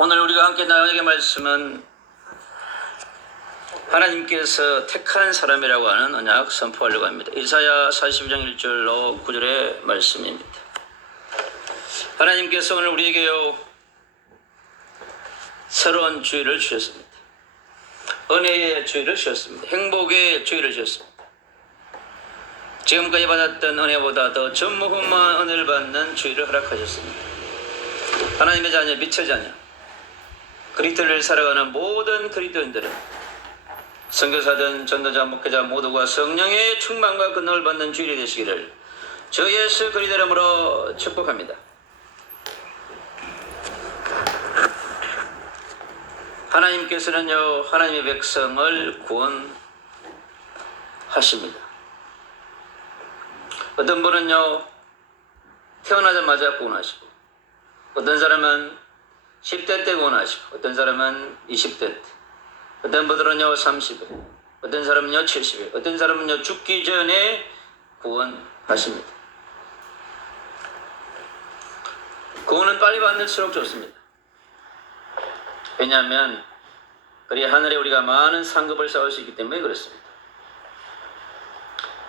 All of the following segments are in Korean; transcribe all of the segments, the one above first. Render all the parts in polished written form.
오늘 우리가 함께 나누게 말씀은 하나님께서 택한 사람이라고 하는 언약 선포하려고 합니다. 이사야 42장 1절로 9절의 말씀입니다. 하나님께서 오늘 우리에게요 새로운 주의를 주셨습니다. 은혜의 주의를 주셨습니다. 행복의 주의를 주셨습니다. 지금까지 받았던 은혜보다 더 전무후무한 은혜를 받는 주의를 허락하셨습니다. 하나님의 자녀, 빛의 자녀, 그리스도를 살아가는 모든 그리스도인들은 선교사든 전도자, 목회자 모두가 성령의 충만과 근능을 받는 주일이 되시기를 주 예수 그리스도 이름으로 축복합니다. 하나님께서는요 하나님의 백성을 구원하십니다. 어떤 분은요 태어나자마자 구원하시고, 어떤 사람은 10대 때 구원하시고, 어떤 사람은 20대 때, 어떤 분들은요 30에, 어떤 사람은요 70에, 어떤 사람은요 죽기 전에 구원하십니다. 구원은 빨리 받을수록 좋습니다. 왜냐하면 그리 하늘에 우리가 많은 상급을 쌓을 수 있기 때문에 그렇습니다.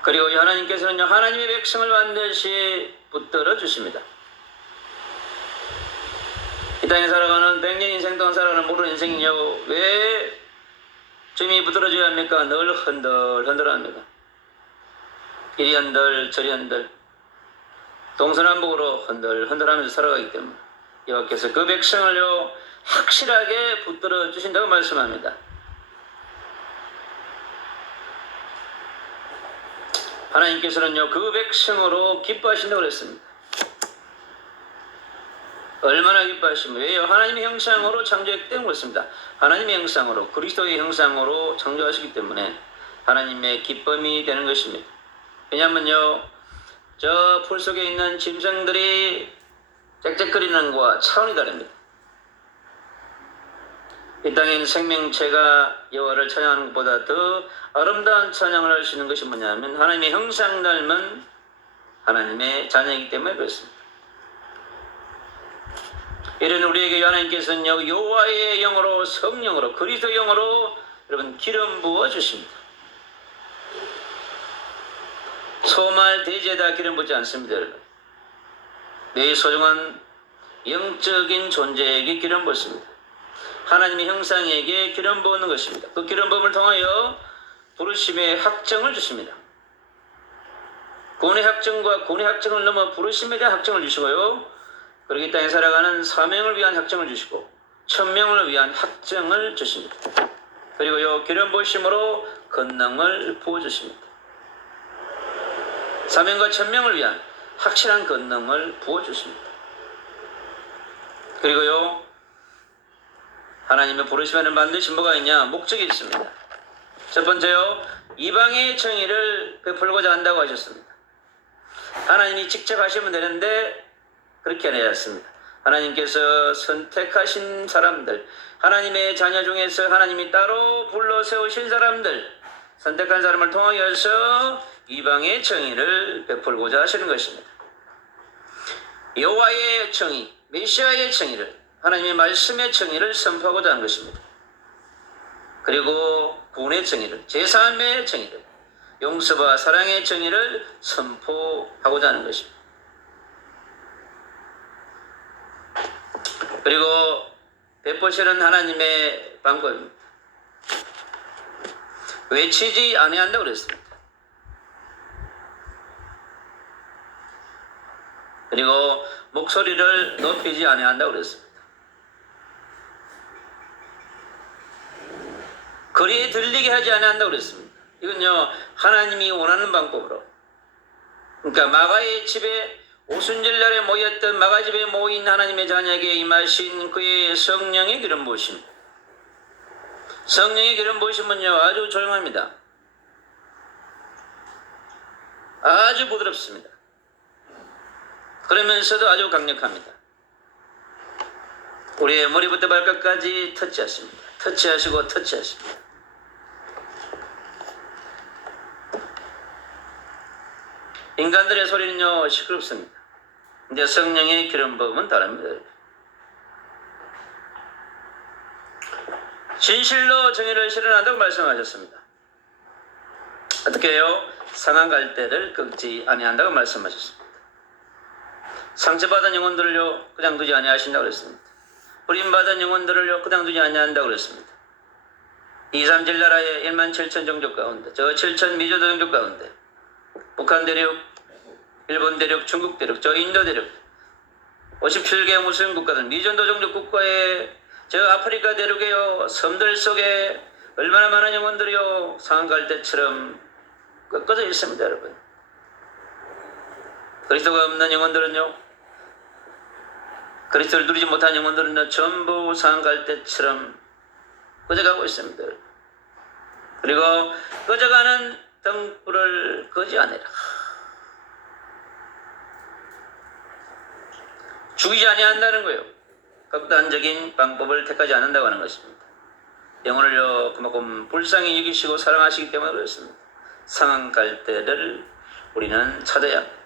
그리고 하나님께서는요 하나님의 백성을 반드시 붙들어 주십니다. 이 땅에 살아가는 100년 인생 동안 살아가는 모든 인생이요 왜 주님이 붙들어줘야 합니까? 늘 흔들흔들합니다. 이리 흔들 저리 흔들 동서남북으로 흔들하면서 살아가기 때문에 여호와께서 그 백성을요 확실하게 붙들어 주신다고 말씀합니다. 하나님께서는요 그 백성으로 기뻐하신다고 그랬습니다. 얼마나 기뻐하시면 왜요? 하나님의 형상으로 창조했기 때문에 그렇습니다. 하나님의 형상으로, 그리스도의 형상으로 창조하시기 때문에 하나님의 기쁨이 되는 것입니다. 왜냐하면요 저 풀 속에 있는 짐승들이 짹짹거리는 것과 차원이 다릅니다. 이 땅에 있는 생명체가 여호와를 찬양하는 것보다 더 아름다운 찬양을 할 수 있는 것이 뭐냐면 하나님의 형상 닮은 하나님의 자녀이기 때문에 그렇습니다. 이런 우리에게 하나님께서는요 여호와의 영으로, 성령으로, 그리스도의 영으로 여러분 기름 부어 주십니다. 소말 대제에다 기름 붓지 않습니다. 여러분 내 소중한 영적인 존재에게 기름 붓습니다. 하나님의 형상에게 기름 부는 것입니다. 그 기름 부음을 통하여 부르심의 확정을 주십니다. 구원의 확정과 구원의 확정을 넘어 부르심에 대한 확정을 주시고요, 그리고 이 땅에 살아가는 사명을 위한 확정을 주시고 천명을 위한 확정을 주십니다. 그리고요 기름 부으심으로 권능을 부어주십니다. 사명과 천명을 위한 확실한 권능을 부어주십니다. 그리고요 하나님의 부르심에는 반드시 뭐가 있냐? 목적이 있습니다. 첫 번째요 이방의 정의를 베풀고자 한다고 하셨습니다. 하나님이 직접 하시면 되는데 그렇게 하셨습니다. 하나님께서 선택하신 사람들, 하나님의 자녀 중에서 하나님이 따로 불러 세우신 사람들, 선택한 사람을 통하여서 이방의 정의를 베풀고자 하시는 것입니다. 여호와의 정의, 메시아의 정의를, 하나님의 말씀의 정의를 선포하고자 하는 것입니다. 그리고 구원의 정의를, 제3의 정의를, 용서와 사랑의 정의를 선포하고자 하는 것입니다. 그리고 베푸시는 하나님의 방법입니다. 외치지 아니한다고 그랬습니다. 그리고 목소리를 높이지 아니한다고 그랬습니다. 거리에 들리게 하지 아니한다고 그랬습니다. 이건요 하나님이 원하는 방법으로, 그러니까 마가의 집에 오순절날에 모였던 마가집에 모인 하나님의 자녀에게 임하신 그의 성령의 기름 부으심. 성령의 기름 부으심은요 아주 조용합니다. 아주 부드럽습니다. 그러면서도 아주 강력합니다. 우리의 머리부터 발끝까지 터치하십니다. 터치하시고 터치하십니다. 인간들의 소리는요 시끄럽습니다. 근데 성령의 기름 부음은 다릅니다. 진실로 정의를 실현한다고 말씀하셨습니다. 어떻게 해요? 상한 갈대를 꺾지 아니한다고 말씀하셨습니다. 상처받은 영혼들을요 그냥 두지 아니하신다고 그랬습니다. 버림받은 영혼들을요 그냥 두지 아니한다고 그랬습니다. 237 나라의 1만 7천 종족 가운데 저 7천 미주도 종족 가운데 북한 대륙, 일본 대륙, 중국 대륙, 저 인도 대륙 57개 무슬림 국가들, 미전도 종족 국가의 저 아프리카 대륙에요 섬들 속에 얼마나 많은 영혼들이요 상한 갈대처럼 꺾어져 있습니다. 여러분, 그리스도가 없는 영혼들은요, 그리스도를 누리지 못한 영혼들은요 전부 상한 갈대처럼 꺼져가고 있습니다. 그리고 꺼져가는 등불을 끄지 아니라 죽이지 아니한다는 거예요. 극단적인 방법을 택하지 않는다고 하는 것입니다. 영혼을요 그만큼 불쌍히 여기시고 사랑하시기 때문에 그렇습니다. 상한 갈대를 우리는 찾아야 합니다.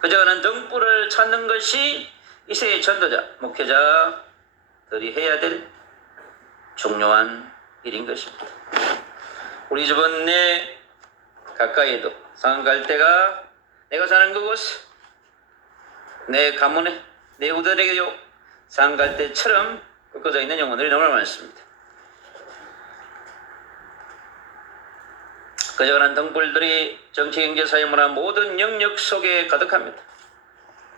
꺼져가는 등불을 찾는 것이 이 세의 전도자, 목회자들이 해야 될 중요한 일인 것입니다. 우리 주변 내 가까이에도 상한 갈대가 내가 사는 그곳, 내 가문에, 내 우들에게요 상한 갈대처럼 꺾어져 있는 영혼들이 너무 많습니다. 꺼져가는 등불들이 정치, 경제, 사회, 문화 모든 영역 속에 가득합니다.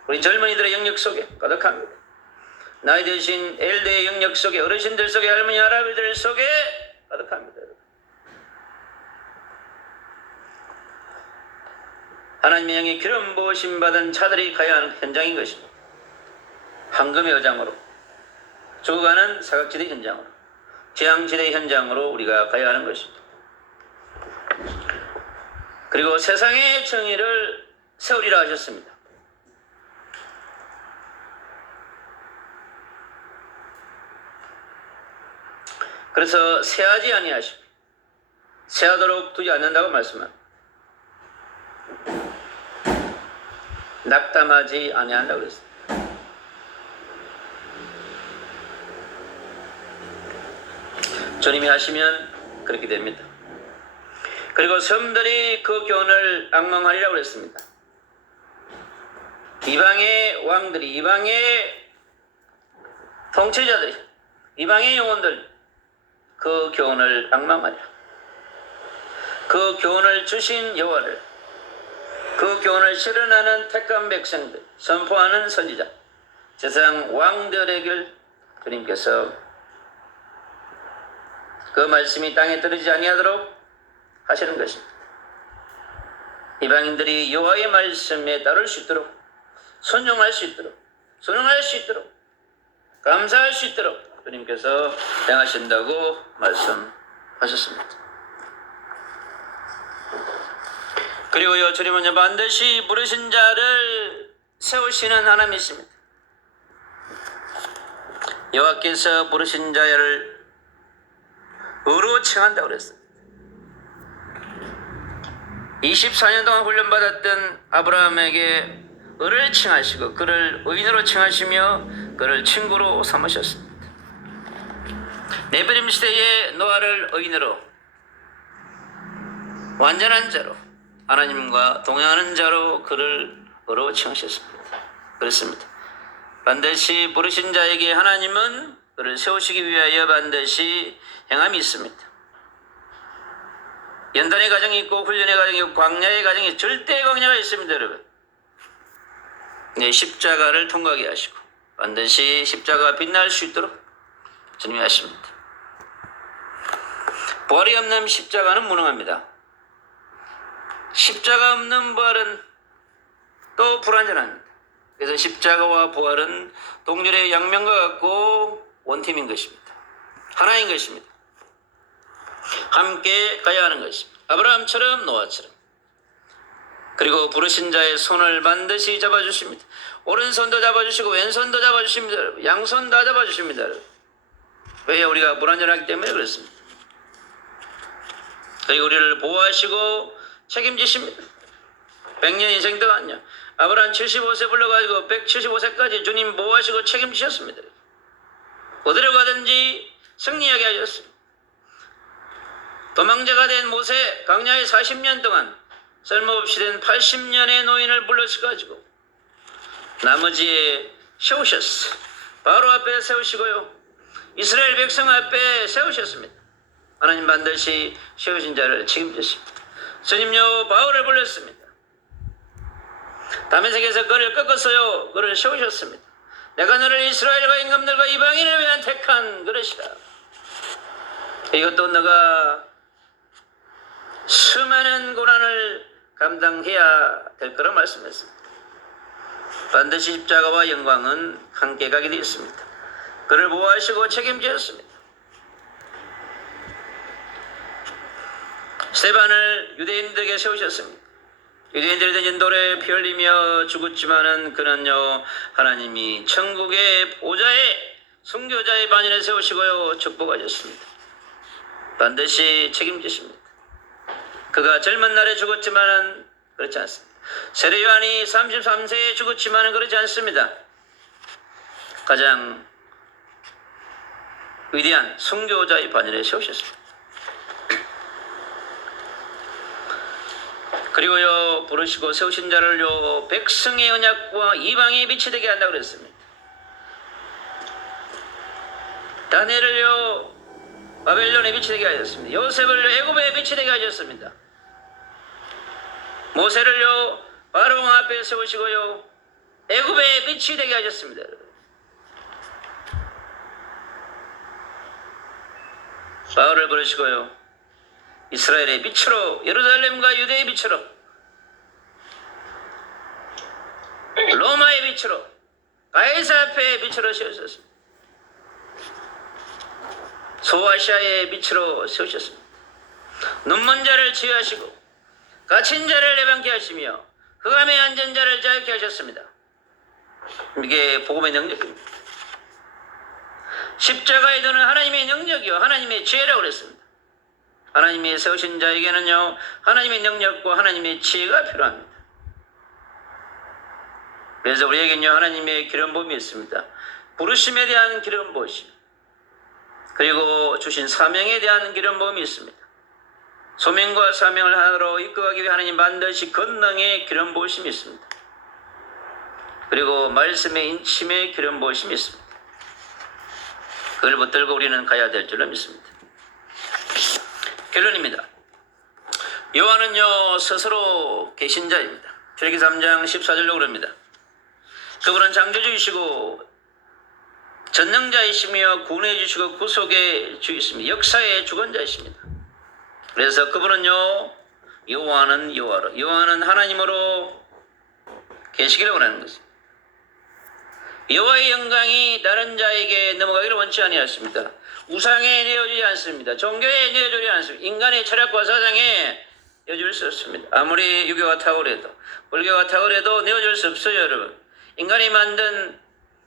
우리 젊은이들의 영역 속에 가득합니다. 나이 드신 엘드의 영역 속에, 어르신들 속에, 할머니, 할아버지들 속에 가득합니다. 하나님의 영이 기름 부으심 받은 자들이 가야 하는 현장인 것입니다. 황금의 어장으로, 죽어가는 사각지대 현장으로, 재앙지대 현장으로 우리가 가야 하는 것입니다. 그리고 세상의 정의를 세우리라 하셨습니다. 그래서 세하지 아니하시고 세하도록 두지 않는다고 말씀합니다. 낙담하지 아니한다고 그랬습니다. 주님이 하시면 그렇게 됩니다. 그리고 섬들이 그 교훈을 악망하리라고 그랬습니다. 이방의 왕들이, 이방의 통치자들이, 이방의 영혼들 그 교훈을 악망하리라. 그 교훈을 주신 여호와를, 그 교훈을 실현하는 택한 백성들, 선포하는 선지자, 세상 왕들에게 주님께서 그 말씀이 땅에 떨어지지 아니하도록 하시는 것입니다. 이방인들이 여호와의 말씀에 따를 수 있도록, 순종할 수 있도록, 순응할 수 있도록, 감사할 수 있도록 주님께서 행하신다고 말씀하셨습니다. 그리고요, 주님은 반드시 부르신 자를 세우시는 하나님이십니다. 여호와께서 부르신 자를 의로 칭한다고 그랬어요. 24년 동안 훈련받았던 아브라함에게 의를 칭하시고 그를 의인으로 칭하시며 그를 친구로 삼으셨습니다. 네피림 시대에 노아를 의인으로, 완전한 자로, 하나님과 동행하는 자로 그를 의로 칭하셨습니다. 그렇습니다. 반드시 부르신 자에게 하나님은 그를 세우시기 위하여 반드시 행함이 있습니다. 연단의 과정이 있고 훈련의 과정이 있고 광야의 과정이 있고 절대 광야가 있습니다. 여러분, 십자가를 통과하게 하시고 반드시 십자가가 빛날 수 있도록 주님이 하십니다. 부활이 없는 십자가는 무능합니다. 십자가 없는 부활은 또 불완전합니다. 그래서 십자가와 부활은 동률의 양면과 같고 원팀인 것입니다. 하나인 것입니다. 함께 가야 하는 것입니다. 아브라함처럼 노아처럼. 그리고 부르신 자의 손을 반드시 잡아주십니다. 오른손도 잡아주시고 왼손도 잡아주십니다. 양손 다 잡아주십니다. 왜? 우리가 불완전하기 때문에 그렇습니다. 그리고 우리를 보호하시고 책임지십니다. 100년 인생 동안요, 아브라함 75세 불러가지고 175세까지 주님 보호하시고 책임지셨습니다. 어디로 가든지 승리하게 하셨습니다. 도망자가 된 모세, 광야에 40년 동안 쓸모없이 된 80년의 노인을 불러셔가지고 나머지에 세우셨어. 바로 앞에 세우시고요, 이스라엘 백성 앞에 세우셨습니다. 하나님 반드시 세우신 자를 책임지십니다. 스님요 바울을 불렀습니다. 다메섹에서 그를 꺾었어요. 그를 세우셨습니다. 내가 너를 이스라엘과 임금들과 이방인을 위한 택한 그릇이라. 이것도 너가 수많은 고난을 감당해야 될 거라 말씀했습니다. 반드시 십자가와 영광은 함께 가게 되어 있습니다. 그를 보호하시고 책임지었습니다. 스데반을 유대인들에게 세우셨습니다. 유대인들이 던진 돌에 피 흘리며 죽었지만은 그는요, 하나님이 천국의 보좌에 순교자의 반열에 세우시고요, 축복하셨습니다. 반드시 책임지십니다. 그가 젊은 날에 죽었지만은 그렇지 않습니다. 세례 요한이 33세에 죽었지만은 그렇지 않습니다. 가장 위대한 순교자의 반열에 세우셨습니다. 그리고요, 부르시고 세우신 자를요, 백성의 언약과 이방의 빛이 되게 한다고 그랬습니다. 다니엘을요, 바벨론의 빛이 되게 하셨습니다. 요셉을요, 애굽의 빛이 되게 하셨습니다. 모세를요, 바로 앞에 세우시고요, 애굽의 빛이 되게 하셨습니다. 바울을 부르시고요, 이스라엘의 빛으로, 예루살렘과 유대의 빛으로, 로마의 빛으로, 가이사 앞의 빛으로 세우셨습니다. 소아시아의 빛으로 세우셨습니다. 눈먼 자를 치유하시고 갇힌 자를 내방케 하시며 흑암에 앉은 자를 자유케 하셨습니다. 이게 복음의 능력입니다. 십자가에 드는 하나님의 능력이요, 하나님의 지혜라고 그랬습니다. 하나님이 세우신 자에게는요, 하나님의 능력과 하나님의 지혜가 필요합니다. 그래서 우리에게는요, 하나님의 기름 부음이 있습니다. 부르심에 대한 기름 부으심, 그리고 주신 사명에 대한 기름 부음이 있습니다. 소명과 사명을 하나로 이끌어가기 위해 하나님 반드시 권능의 기름 부으심이 있습니다. 그리고 말씀의 인침의 기름 부으심이 있습니다. 그걸 붙들고 우리는 가야 될 줄로 믿습니다. 결론입니다. 요한은요, 스스로 계신 자입니다. 출애기 3장 14절로 그럽니다. 그분은 창조주이시고 전능자이시며 구원해주시고 구속의 주이십니다. 역사의 주권자이십니다. 그래서 그분은요, 여호와는 하나님으로 계시기를 원하는 것입니다. 여호와의 영광이 다른 자에게 넘어가기를 원치 아니하십니다. 우상에 내어주지 않습니다. 종교에 내어주지 않습니다. 인간의 철학과 사상에 내어줄 수 없습니다. 아무리 유교가 탁월해도, 불교가 탁월해도 내어줄 수 없어요, 여러분. 인간이 만든,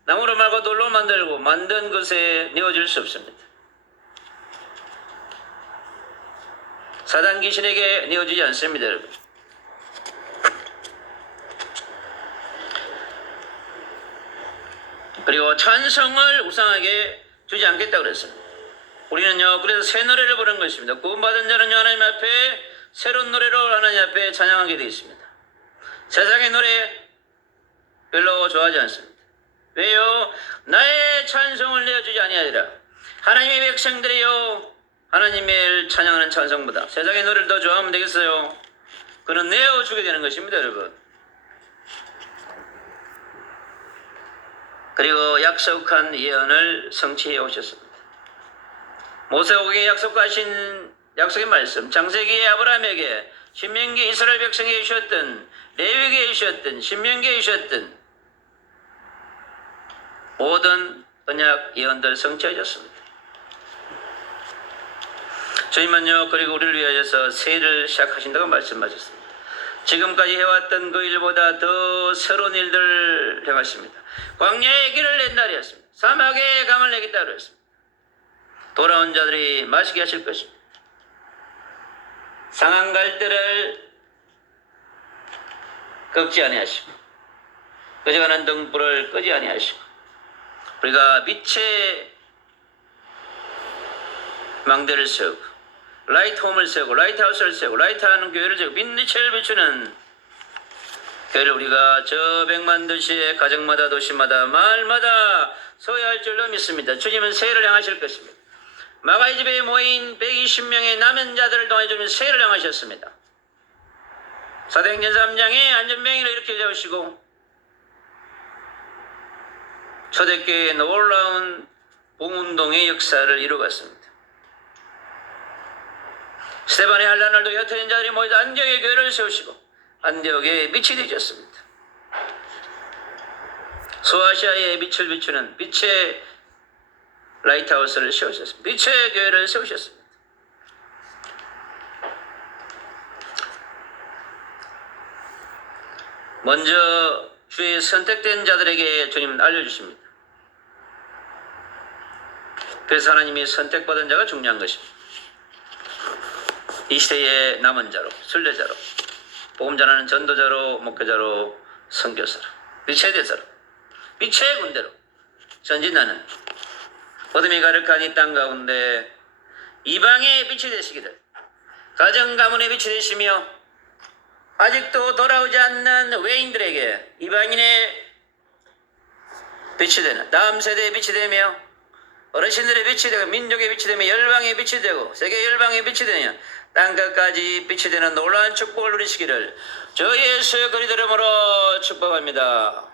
나무로 말고 돌로 만들고 만든 것에 내어줄 수 없습니다. 사단 귀신에게 내어주지 않습니다, 여러분. 그리고 찬성을 우상하게 주지 않겠다고 그랬습니다. 우리는요, 그래서 새 노래를 부르는 것입니다. 구원받은 자는요, 하나님 앞에 새로운 노래로 하나님 앞에 찬양하게 되어 있습니다. 세상의 노래 별로 좋아하지 않습니다. 왜요? 나의 찬송을 내어주지 아니하리라. 하나님의 백성들이요, 하나님의 찬양하는 찬송보다 세상의 노래를 더 좋아하면 되겠어요? 그는 내어주게 되는 것입니다, 여러분. 그리고 약속한 예언을 성취해 오셨습니다. 모세에게 약속하신 약속의 말씀, 창세기에 아브라함에게, 신명기에 이스라엘 백성에게 주셨던, 레위기에 주셨던, 신명기에 주셨던 모든 언약 예언들 성취하셨습니다. 주님은요, 그리고 우리를 위하여서 새해를 시작하신다고 말씀하셨습니다. 지금까지 해왔던 그 일보다 더 새로운 일들을 행하십니다. 광야의 길을 낸다 하였습니다. 사막에 강을 내겠다 하였습니다. 돌아온 자들이 마시게 하실 것입니다. 상한 갈대를 꺾지 아니하시고 꺼져가는 등불을 끄지 아니하시고 우리가 빛의 망대를 세우고 라이트홈을 세우고 라이트하우스를 세우고 라이트하는 교회를 세우고 빛을 비추는 교회를 우리가 저 100만 도시의 가정마다 도시마다 마을마다 소유할 줄로 믿습니다. 주님은 세를 향하실 것입니다. 마가의 집에 모인 120명의 남은 자들을 통해 주님 세를 향하셨습니다. 사도행전 3장에 안전병이를 이렇게 세우시고 초대교회의 놀라운 봉운동의 역사를 이루었습니다. 스데반의 한란을 통해 흩어진 자들이 모여서 안디옥의 교회를 세우시고 안디옥에 빛이 되셨습니다. 소아시아의 빛을 비추는 빛의 라이트하우스를 세우셨습니다. 빛의 교회를 세우셨습니다. 먼저 주의 선택된 자들에게 주님은 알려주십니다. 그래서 하나님이 선택받은 자가 중요한 것입니다. 이 시대의 남은 자로, 순례자로, 복음 전하는 전도자로, 목회자로, 선교사로, 빛의 대사로, 빛의 군대로 전진하는 어둠이 가득한 이 땅 가운데 이방의 빛이 되시기를, 가정 가문의 빛이 되시며 아직도 돌아오지 않는 외인들에게 이방인의 빛이 되는 다음 세대의 빛이 되며 어르신들의 빛이 되고 민족의 빛이 되며 열방의 빛이 되고 세계 열방의 빛이 되며 땅끝까지 빛이 되는 놀라운 축복을 누리시기를 주 예수의 그리스도 이름으로 축복합니다.